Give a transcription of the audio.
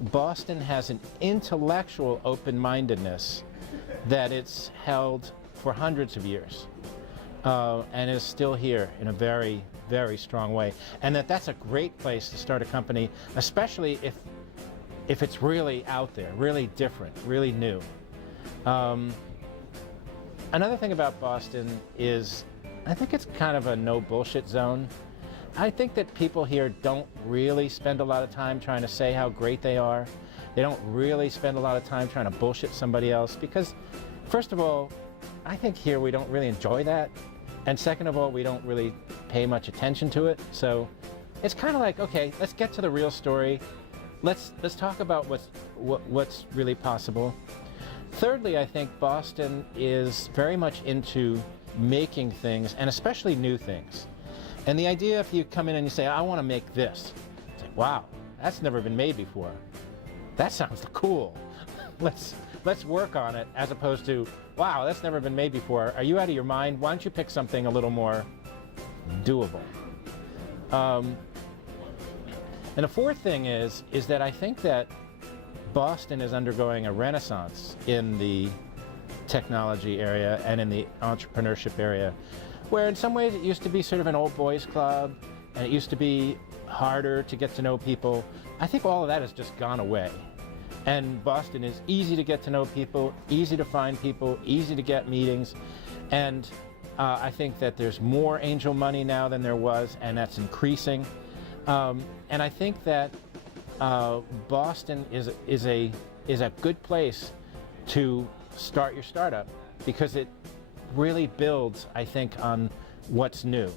Boston has an intellectual open-mindedness that it's held for hundreds of years and is still here in a very, very strong way. And that's a great place to start a company, especially if it's really out there, really different, really new. Another thing about Boston is I think it's kind of a no bullshit zone. I think that people here don't really spend a lot of time trying to say how great they are. They don't really spend a lot of time trying to bullshit somebody else because, first of all, I think here we don't really enjoy that. And second of all, we don't really pay much attention to it. So it's kind of like, okay, let's get to the real story. Let's talk about what's really possible. Thirdly, I think Boston is very much into making things, and especially new things. And the idea, if you come in and you say, I want to make this, it's like, wow, that's never been made before. That sounds cool. Let's work on it, as opposed to, wow, that's never been made before. Are you out of your mind? Why don't you pick something a little more doable? And the fourth thing is that I think that Boston is undergoing a renaissance in the technology area and in the entrepreneurship area, where in some ways it used to be sort of an old boys club and it used to be harder to get to know people. I think all of that has just gone away. And Boston is easy to get to know people, easy to find people, easy to get meetings. And I think that there's more angel money now than there was, and that's increasing. And I think that Boston is a good place to start your startup because it really builds, I think, on what's new.